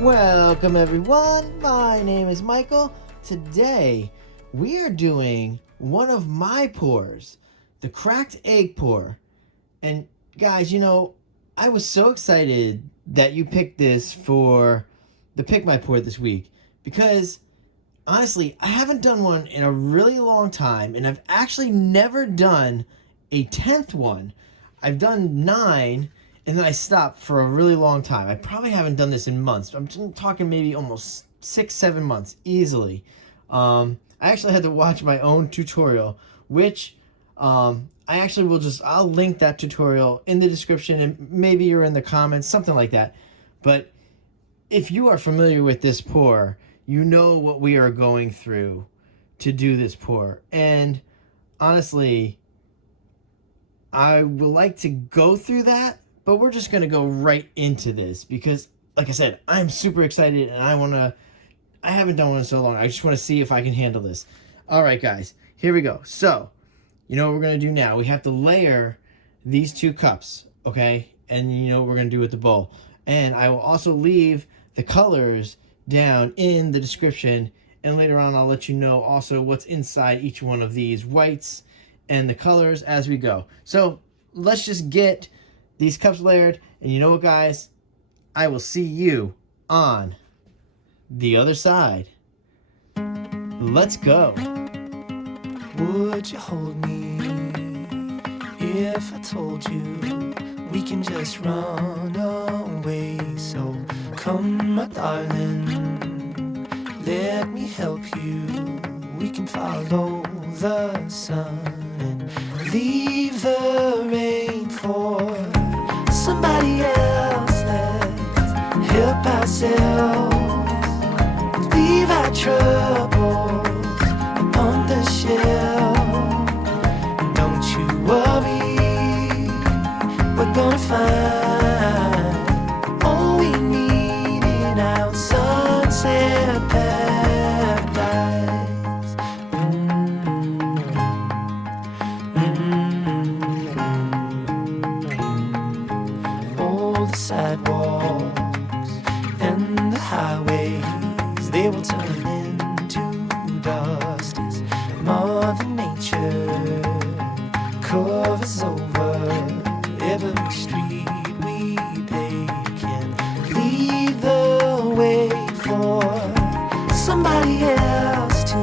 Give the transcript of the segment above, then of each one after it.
Welcome everyone, my name is Michael. Today we are doing one of my pours, the cracked egg pour. And guys, I was so excited that you picked this for the Pick My Pour this week because honestly, I haven't done one in a really long time, and I've actually never done a 10th one. I've done 9 and then I stopped for a really long time. I probably haven't done this in months. I'm talking maybe almost 6-7 months easily. I actually had to watch my own tutorial, which I actually I'll link that tutorial in the description, and maybe you're in the comments, something like that. But if you are familiar with this pour, you know what we are going through to do this pour. And honestly, I would like to go through that, but we're just going to go right into this because, like I said, I'm super excited and I haven't done one in so long. I just want to see if I can handle this. All right, guys, here we go. So, you know what we're going to do now? We have to layer these 2 cups, okay? And you know what we're going to do with the bowl. And I will also leave the colors down in the description. And later on, I'll let you know also what's inside each one of these whites and the colors as we go. So let's just get these cups layered. And you know what, guys? I will see you on the other side. Let's go. Would you hold me if I told you we can just run away? So come, my darling, let me help you. We can follow the sun and leave the rain for somebody else. Let's help ourselves, leave our troubles upon the shelf. And don't you worry, we're gonna find all we need in our sunset paradise. All the sidewalks and the highways, they will turn into dust as Mother Nature covers over every street we take and lead the way for somebody else to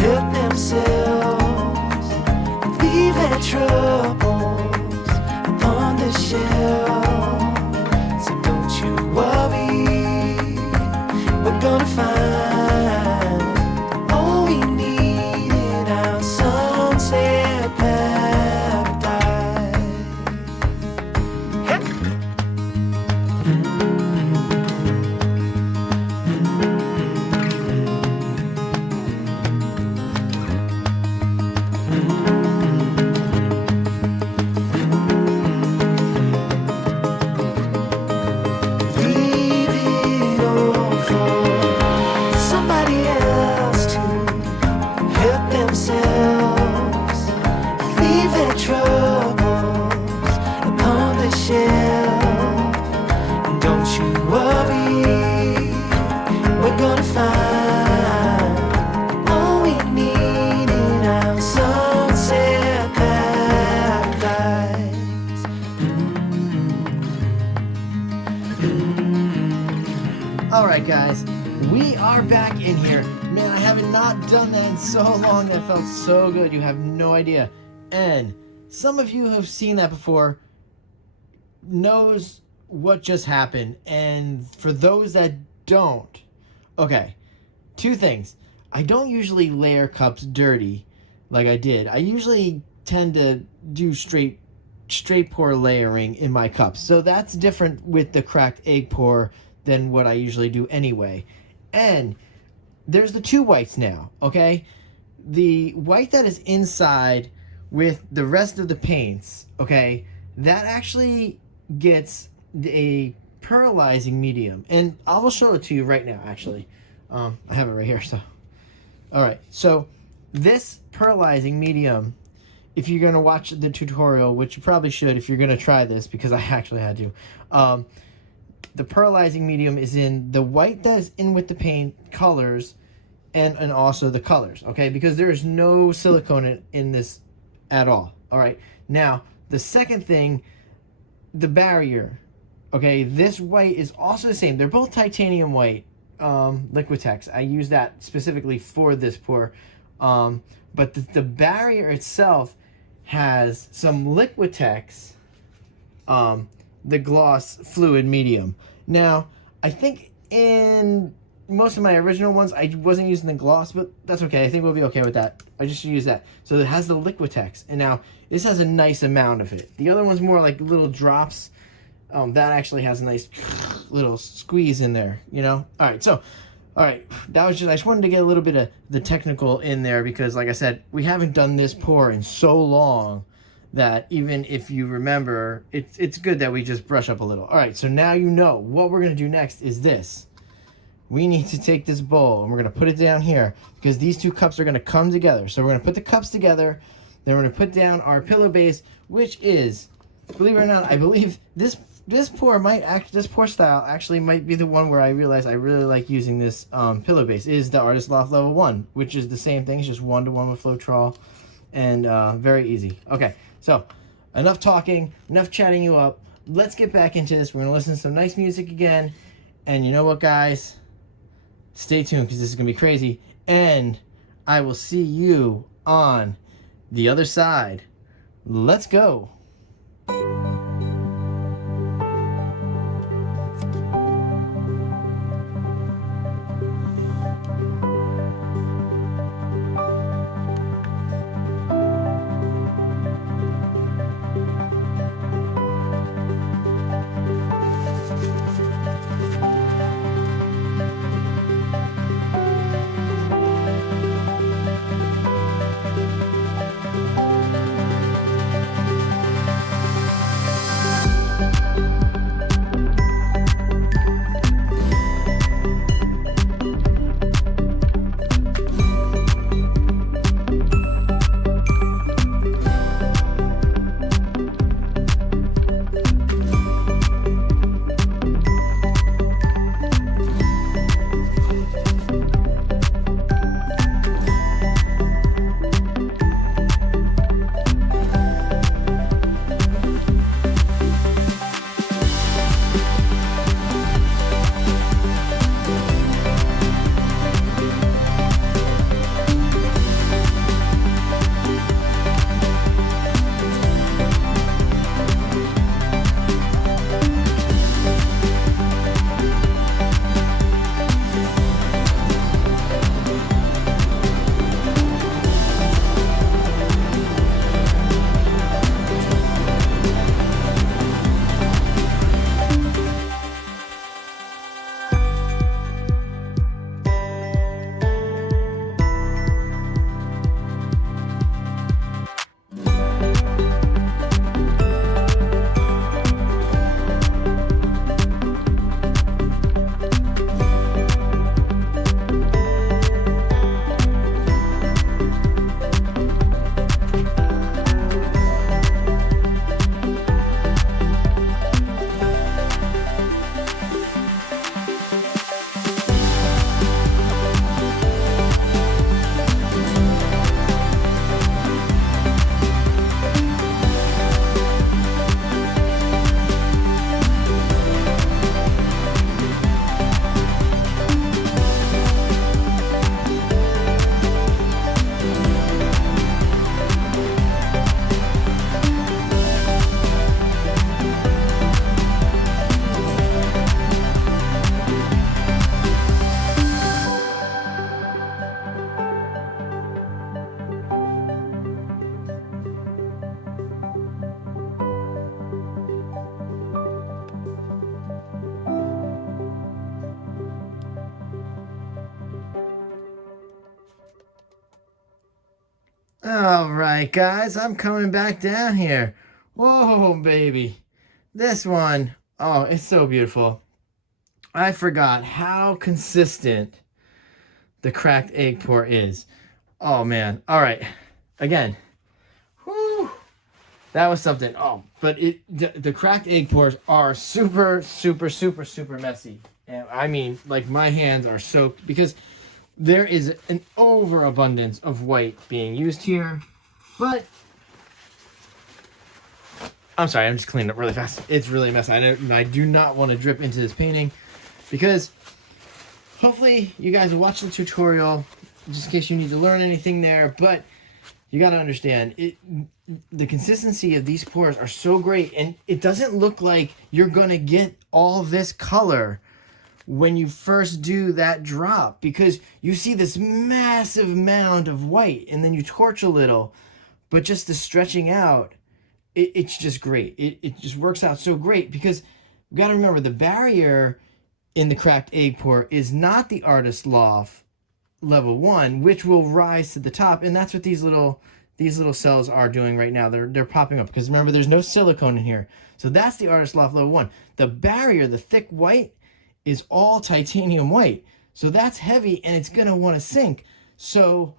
help themselves and leave their troubles upon the shelf. So don't you worry, we're gonna find all we need in our sunset paradise. Hey. Leave it all for somebody else to help themselves, leave their troubles upon the shelf. And don't you worry, we're gonna find all we need in our sunset paradise. All right, guys, we are back in here. Man, I haven't not done that in so long. That felt so good. You have no idea. And some of you have seen that before, knows what just happened. And for those that don't, okay, 2 things. I don't usually layer cups dirty like I did. I usually tend to do straight pour layering in my cups. So that's different with the cracked egg pour than what I usually do anyway. And there's the 2 whites now, okay? The white that is inside with the rest of the paints, okay, that actually gets a pearlizing medium. And I will show it to you right now, actually. I have it right here, so. All right, so this pearlizing medium, if you're going to watch the tutorial, which you probably should if you're going to try this, because I actually had to, the pearlizing medium is in the white that is in with the paint colors, and also the colors, okay? Because there is no silicone in this at all. All right. Now, the second thing, the barrier. Okay, this white is also the same. They're both titanium white, Liquitex. I use that specifically for this pour. But the barrier itself has some Liquitex, the gloss fluid medium. Now, I think in most of my original ones, I wasn't using the gloss, but that's okay. I think we'll be okay with that. I just use that. So it has the Liquitex, and now this has a nice amount of it. The other one's more like little drops. That actually has a nice little squeeze in there, you know? All right, so, all right, that was just, I just wanted to get a little bit of the technical in there because, like I said, we haven't done this pour in so long that even if you remember, it's good that we just brush up a little. All right, so now you know what we're gonna do next is this. We need to take this bowl and we're gonna put it down here because these two cups are gonna come together. So we're gonna put the cups together, then we're gonna put down our pillow base, which is, believe it or not, I believe this pour this pour style actually might be the one where I realize I really like using this pillow base. Is the Artist Loft Level 1, which is the same thing. It's just 1-to-1 with Floetrol and very easy. Okay, so enough talking, enough chatting you up. Let's get back into this. We're gonna listen to some nice music again. And you know what, guys? Stay tuned because this is gonna be crazy. And I will see you on the other side. Let's go. All right, guys, I'm coming back down here. Whoa, baby. This one, oh, it's so beautiful. I forgot how consistent the cracked egg pour is. Oh, man. All right. Again. Whew. That was something. Oh, but the cracked egg pours are super, super, super, super messy. And I mean, like my hands are soaked because there is an overabundance of white being used here. But I'm sorry, I'm just cleaning up really fast. It's really messy. I do not want to drip into this painting because hopefully you guys will watch the tutorial just in case you need to learn anything there. But you got to understand, the consistency of these pours are so great, and it doesn't look like you're going to get all this color when you first do that drop, because you see this massive mound of white and then you torch a little, but just the stretching out, it's just great. It just works out so great because you got to remember the barrier in the cracked egg pour is not the artist loft level 1, which will rise to the top, and that's what these little cells are doing right now. They're popping up because remember there's no silicone in here. So that's the artist loft level 1. The barrier, the thick white, is all titanium white. So that's heavy and it's going to want to sink. So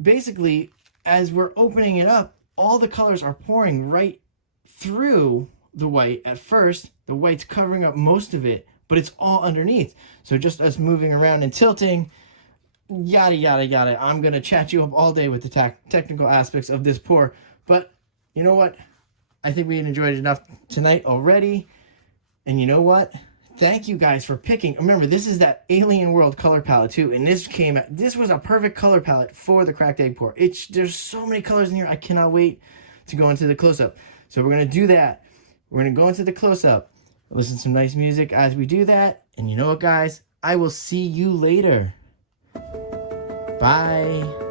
basically, as we're opening it up, all the colors are pouring right through the white at first. The white's covering up most of it, but it's all underneath. So just us moving around and tilting, yada, yada, yada. I'm going to chat you up all day with the technical aspects of this pour. But you know what? I think we enjoyed it enough tonight already. And you know what? Thank you guys for picking. Remember, this is that Alien World color palette too, and this was a perfect color palette for the cracked egg pour. There's so many colors in here. I cannot wait to go into the close-up. So we're gonna do that. We're gonna go into the close-up, listen to some nice music as we do that, and you know what, guys? I will see you later. Bye.